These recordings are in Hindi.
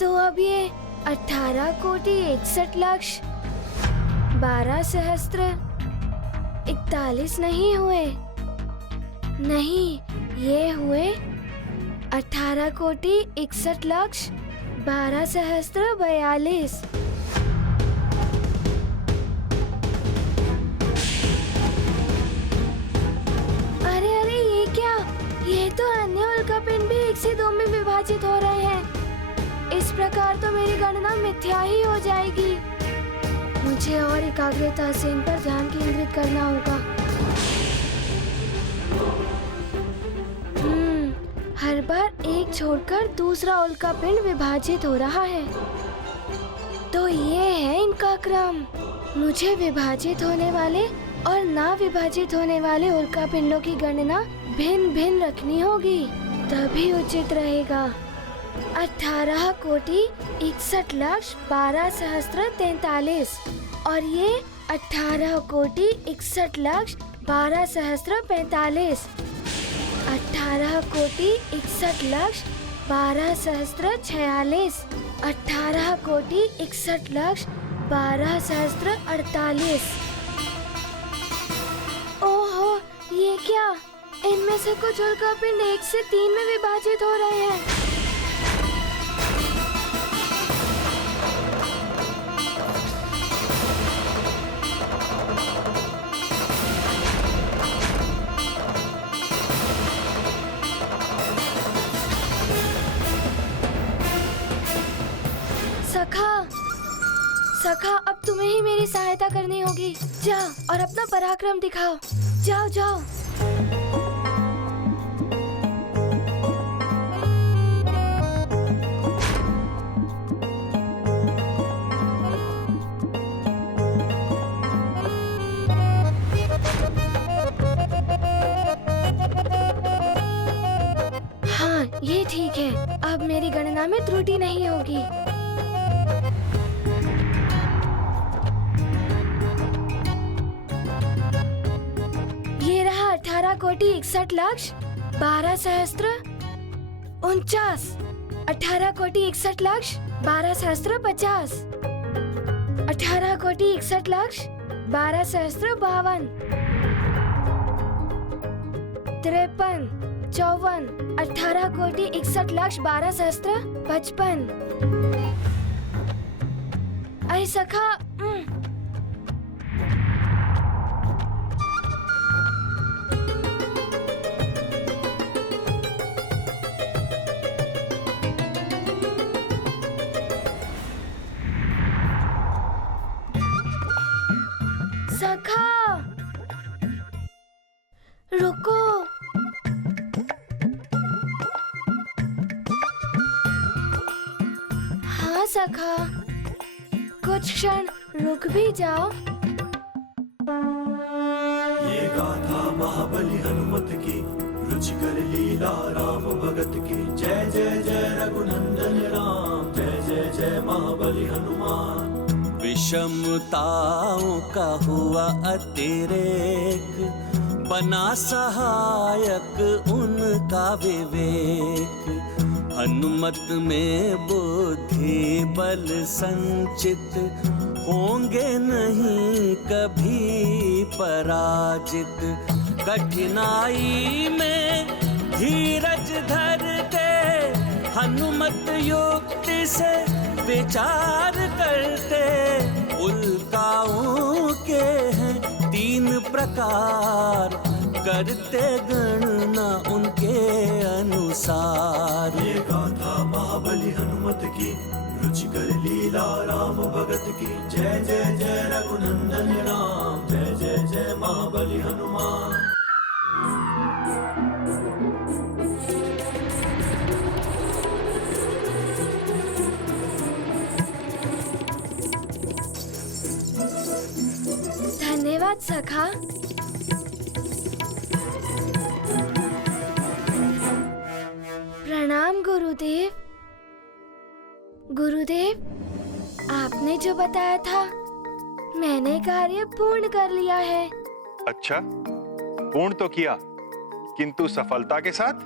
तो अब ये 18 कोटि 61 लक्ष 12 सहस्त्र 41 नहीं हुए। नहीं, ये हुए 18 कोटि 61 लक्ष 12 सहस्त्र 42। अरे अरे, ये क्या? ये तो अन्य उल्कापिंड भी 1 से 2 में विभाजित हो रहे हैं। इस प्रकार तो मेरी गणना मिथ्या ही हो जाएगी। मुझे और एकाग्रता से इन पर ध्यान केंद्रित करना होगा। हर बार एक छोड़कर दूसरा उल्कापिंड विभाजित हो रहा है। तो ये है इनका क्रम। मुझे विभाजित होने वाले और ना विभाजित होने वाले उल्कापिंडों की गणना भिन्न भिन्न रखनी होगी, तभी उचित रहेगा। 18 कोटि 61 लक्ष 12 सहस्त्र 43 और ये 18 कोटि 61 लक्ष 12 सहस्त्र 45। 18 कोटि 61 लक्ष 12 सहस्त्र 46। 18 कोटि 61 लक्ष 12 सहस्त्र 48। ओहो, ये क्या? इनमें से कुछ उल्कापिंड 1 से 3 में विभाजित हो रहे हैं। सखा, अब तुम्हें ही मेरी सहायता करनी होगी। जाओ और अपना पराक्रम दिखाओ। जाओ जाओ। हाँ, ये ठीक है। अब मेरी गणना में त्रुटि नहीं होगी। ये रहा 18 कोटि 61 लक्ष 12 सहस्त्र 49। 18 कोटि 61 लक्ष 12 सहस्त्र 50। 18 कोटि 61 लक्ष 12 सहस्त्र 52। 53, 54। 18 कोटि 61 लक्ष 12 सहस्त्र 55। अरे सखा, सखा रुको। हाँ सखा, कुछ क्षण रुक भी जाओ। ये गाथा महाबली हनुमत की, रुचिकर लीला राम भगत की। जय जय जय रघुनंदन राम, जय जय जय महाबली हनुमान। विषमताओं का हुआ अतिरेक, बना सहायक उनका विवेक। हनुमत में बुद्धि बल संचित, होंगे नहीं कभी पराजित। कठिनाई में धीरज धर के, हनुमत युक्ति से विचार करते। उल्काओं के हैं 3 प्रकार, करते गणना उनके अनुसार। ये गाथा महाबली हनुमत की, रुचिकर लीला राम भगत की। जय जय जय रघुनंदन राम, जय जय जय महाबली हनुमान। धन्यवाद सखा। प्रणाम गुरुदेव। गुरुदेव, आपने जो बताया था मैंने कार्य पूर्ण कर लिया है। अच्छा, पूर्ण तो किया, किंतु सफलता के साथ?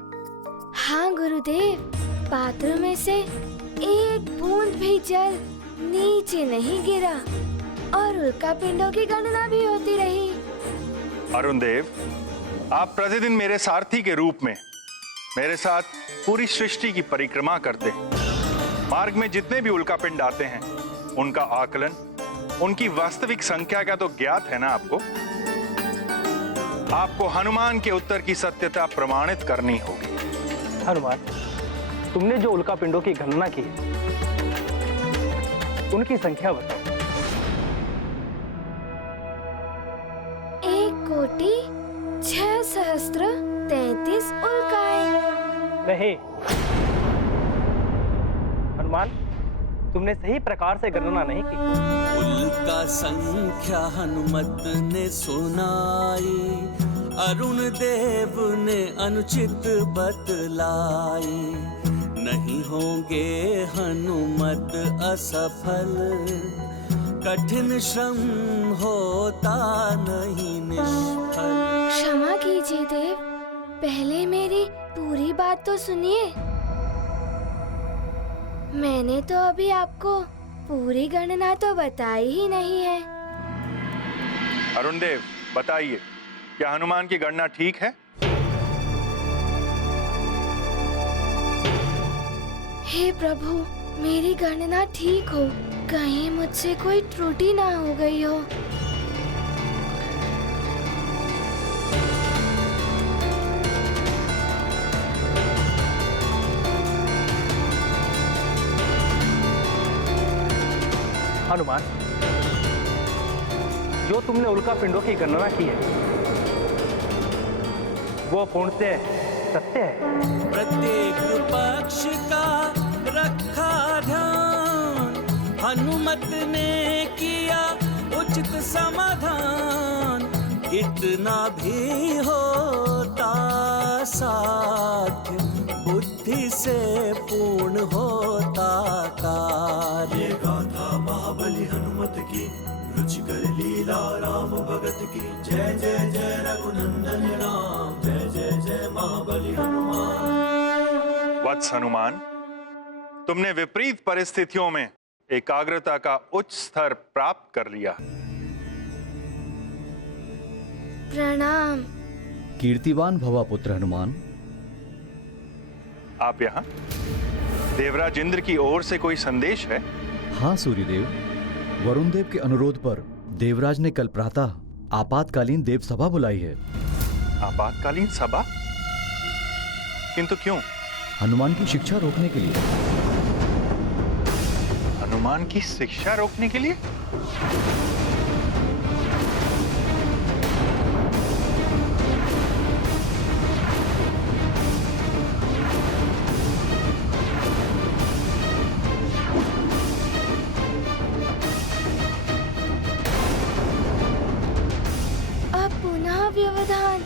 हाँ गुरुदेव, पात्र में से एक भी जल नीचे नहीं गिरा और उल्का पिंडों की गणना भी होती रही। अरुण देव, आप प्रतिदिन मेरे सारथी के रूप में मेरे साथ पूरी सृष्टि की परिक्रमा करते हैं। मार्ग में जितने भी उल्का पिंड आते हैं उनका आकलन, उनकी वास्तविक संख्या का तो ज्ञात है ना आपको? आपको हनुमान के उत्तर की सत्यता प्रमाणित करनी होगी। हनुमान, तुमने जो उल्का पिंडों की गणना की उनकी संख्या बताओ। 1,06,33 उल्काएं। नहीं हनुमान, तुमने सही प्रकार से गणना नहीं की। उल्का संख्या हनुमत ने सुनाई, अरुण देव ने अनुचित बतलाई। नहीं होंगे हनुमत असफल, कठिन श्रम होता नहीं निष्फल। क्षमा कीजिए देव, पहले मेरी पूरी बात तो सुनिए। मैंने तो अभी आपको पूरी गणना तो बताई ही नहीं है। अरुण देव, बताइए, क्या हनुमान की गणना ठीक है? हे प्रभु, मेरी गणना ठीक हो, कहीं मुझसे कोई त्रुटि ना हो गई हो। हनुमान, जो तुमने उल्का पिंडों की गणना की है वो पूर्णतः सत्य है। प्रत्येक पक्ष का रखा ध्यान, हनुमत ने किया उचित समाधान। कितना भी होता साध्य, बुद्धि से पूर्ण होता कार्य। ये गाथा महाबली हनुमत की, रुचिकर लीला राम भगत की। जय जय जय रघुनंदन राम, जय जय जय महाबली हनुमान। वत्स हनुमान, तुमने विपरीत परिस्थितियों में एकाग्रता का उच्च स्तर प्राप्त कर लिया। प्रणाम। कीर्तिवान भवा पुत्र हनुमान। आप यहाँ? देवराज इंद्र की ओर से कोई संदेश है? हाँ सूर्यदेव, वरुण देव के अनुरोध पर देवराज ने कल प्रातः आपातकालीन देव सभा बुलाई है। आपातकालीन सभा? किंतु क्यों? हनुमान की शिक्षा रोकने के लिए। हनुमान की शिक्षा रोकने के लिए? अब पुनः व्यवधान,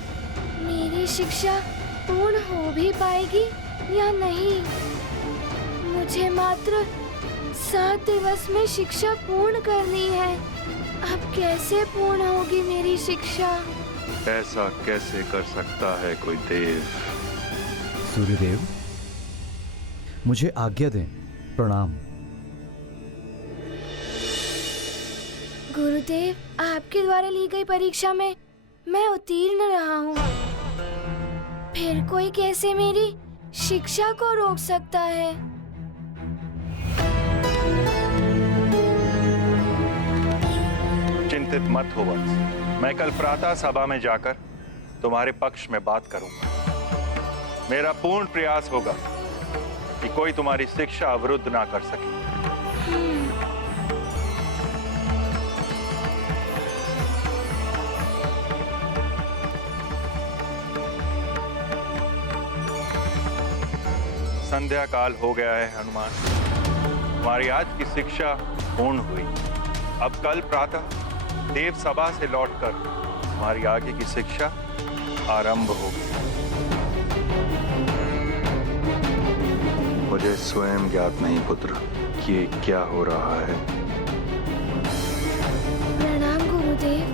मेरी शिक्षा पूर्ण हो भी पाएगी या नहीं? मुझे मात्र 7 दिवस में शिक्षा पूर्ण करनी है। अब कैसे पूर्ण होगी मेरी शिक्षा? ऐसा कैसे कर सकता है कोई देव? सूर्यदेव, मुझे आज्ञा दें। प्रणाम। गुरुदेव, आपके द्वारा ली गई परीक्षा में मैं उत्तीर्ण रहा हूँ। फिर कोई कैसे मेरी शिक्षा को रोक सकता है? चिंतित मत हो वत्स, मैं कल प्रातः सभा में जाकर तुम्हारे पक्ष में बात करूंगा। मेरा पूर्ण प्रयास होगा कि कोई तुम्हारी शिक्षा अवरुद्ध ना कर सके। संध्या काल हो गया है हनुमान, हमारी आज की शिक्षा पूर्ण हुई। अब कल प्रातः देव सभा से लौटकर हमारी आगे की शिक्षा आरंभ होगी। मुझे स्वयं ज्ञात नहीं पुत्र कि ये क्या हो रहा है। प्रणाम गुरुदेव।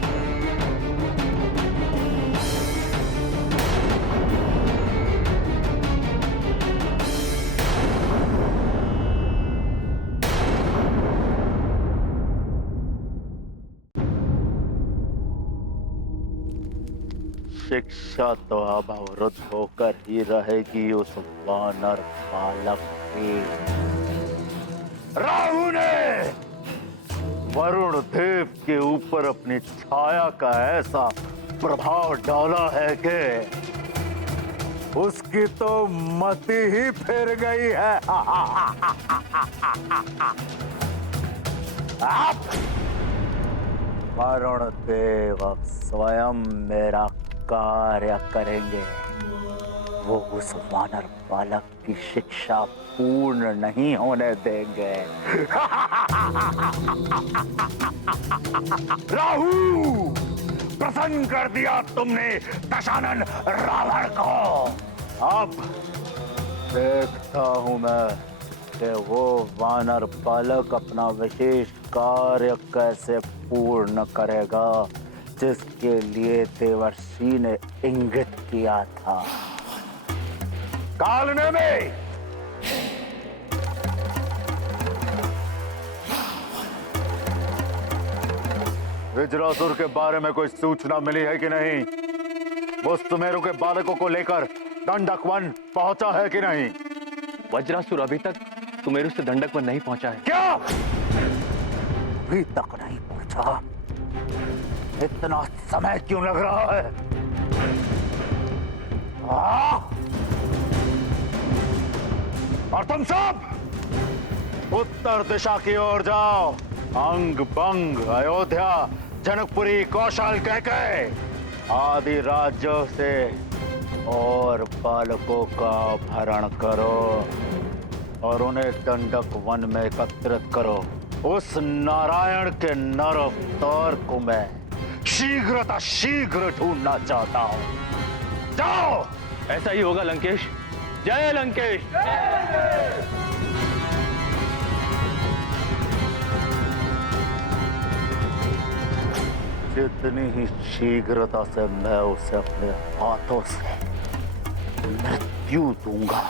शिक्षा तो अब अवरुद्ध होकर ही रहेगी उस वानर बालक की। राहु ने वरुण देव के ऊपर अपनी छाया का ऐसा प्रभाव डाला है कि उसकी तो मति ही फिर गई है। आप वरुण देव अब स्वयं मेरा कार्य करेंगे। वो उस वानर बालक की शिक्षा पूर्ण नहीं होने देंगे। राहु, प्रसन्न कर दिया तुमने दशानन रावण को। अब देखता हूं मैं कि वो वानर बालक अपना विशेष कार्य कैसे पूर्ण करेगा जिसके लिए देवर्षि ने इंगित किया था। कालने में वज्रासुर के बारे में कोई सूचना मिली है कि नहीं? वो सुमेरु के बालकों को लेकर दंडक वन पहुंचा है कि नहीं? वज्रासुर अभी तक सुमेरु से दंडक वन नहीं पहुंचा है। क्या अभी तक नहीं पहुंचा? इतना समय क्यों लग रहा है? और तुम सब उत्तर दिशा की ओर जाओ। अंग बंग, अयोध्या, जनकपुरी, कौशल कहके आदि राज्यों से और बालकों का अपहरण करो और उन्हें दंडक वन में एकत्रित करो। उस नारायण के नर अवतार को मैं शीघ्र ढूंढना चाहता हूं। जाओ। ऐसा ही होगा लंकेश। जय लंकेश। जितनी ही शीघ्रता से मैं उसे अपने हाथों से मृत्यु दूंगा,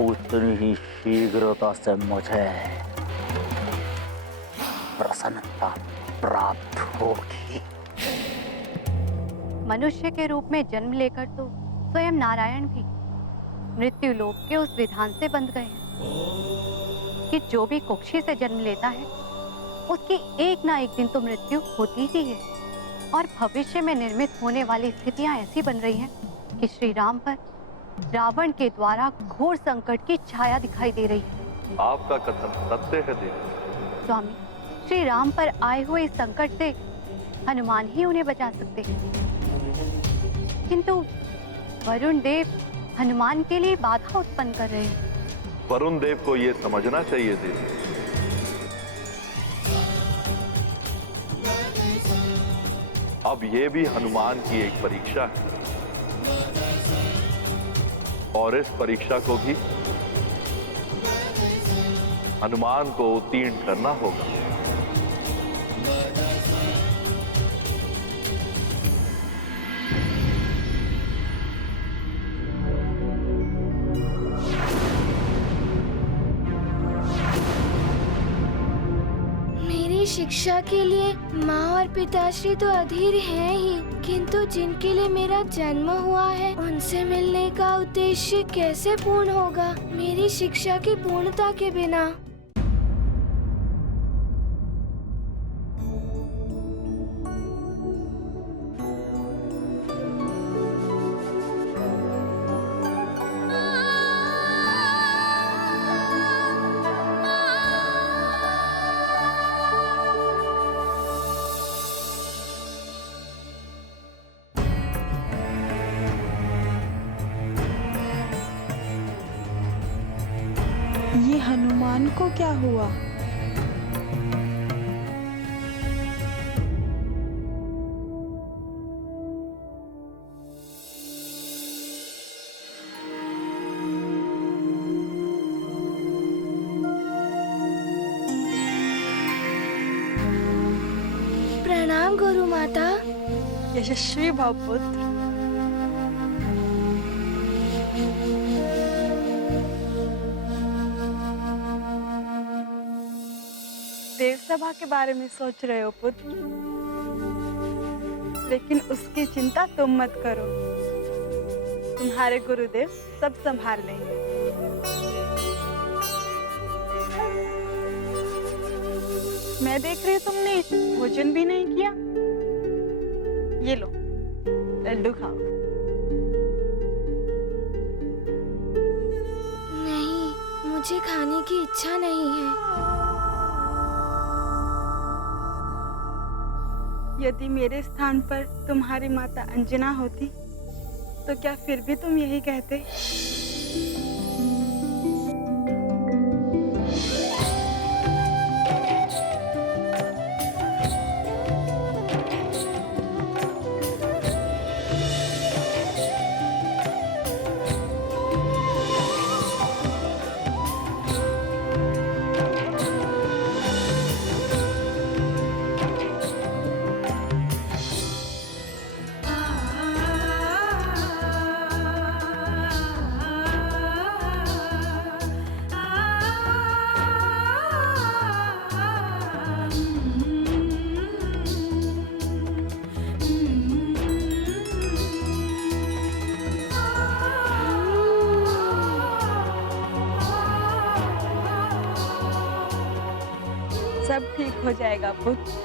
उतनी ही शीघ्रता से मुझे प्रसन्नता प्राप्त होगी। मनुष्य के रूप में जन्म लेकर तो स्वयं नारायण भी मृत्यु लोक के उस विधान से बंध गए हैं कि जो भी कुक्षी से जन्म लेता है उसकी एक ना एक दिन तो मृत्यु होती ही है। और भविष्य में निर्मित होने वाली स्थितियां ऐसी बन रही हैं कि श्री राम पर रावण के द्वारा घोर संकट की छाया दिखाई दे रही है। आपका कथन सत्य है देवी। स्वामी, श्री राम पर आए हुए इस संकट से हनुमान ही उन्हें बचा सकते हैं, किंतु वरुण देव हनुमान के लिए बाधा उत्पन्न कर रहे हैं। वरुण देव को यह समझना चाहिए देवी, अब ये भी हनुमान की एक परीक्षा है और इस परीक्षा को भी हनुमान को उत्तीर्ण करना होगा। शिक्षा के लिए माँ और पिताश्री तो अधीर हैं ही, किंतु जिनके लिए मेरा जन्म हुआ है उनसे मिलने का उद्देश्य कैसे पूर्ण होगा मेरी शिक्षा की पूर्णता के बिना। ये हनुमान को क्या हुआ? प्रणाम गुरु माता। यशस्वी भव पुत्र। देव सभा के बारे में सोच रहे हो पुत्र? लेकिन उसकी चिंता तुम मत करो, तुम्हारे गुरुदेव सब संभाल लेंगे। मैं देख रही हूँ तुमने भोजन भी नहीं किया। ये लो लड्डू खाओ। नहीं, मुझे खाने की इच्छा नहीं है। यदि मेरे स्थान पर तुम्हारी माता अंजना होती तो क्या फिर भी तुम यही कहते? सब ठीक हो जाएगा पुत्र।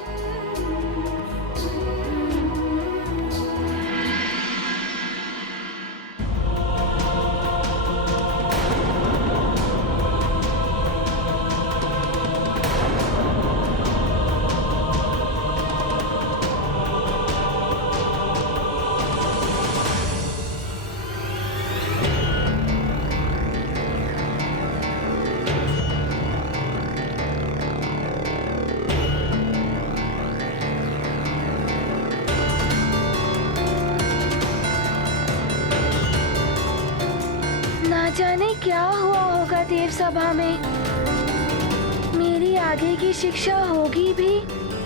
ना जाने क्या हुआ होगा देव सभा में। मेरी आगे की शिक्षा होगी भी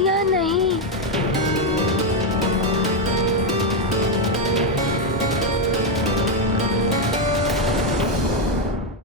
या नहीं।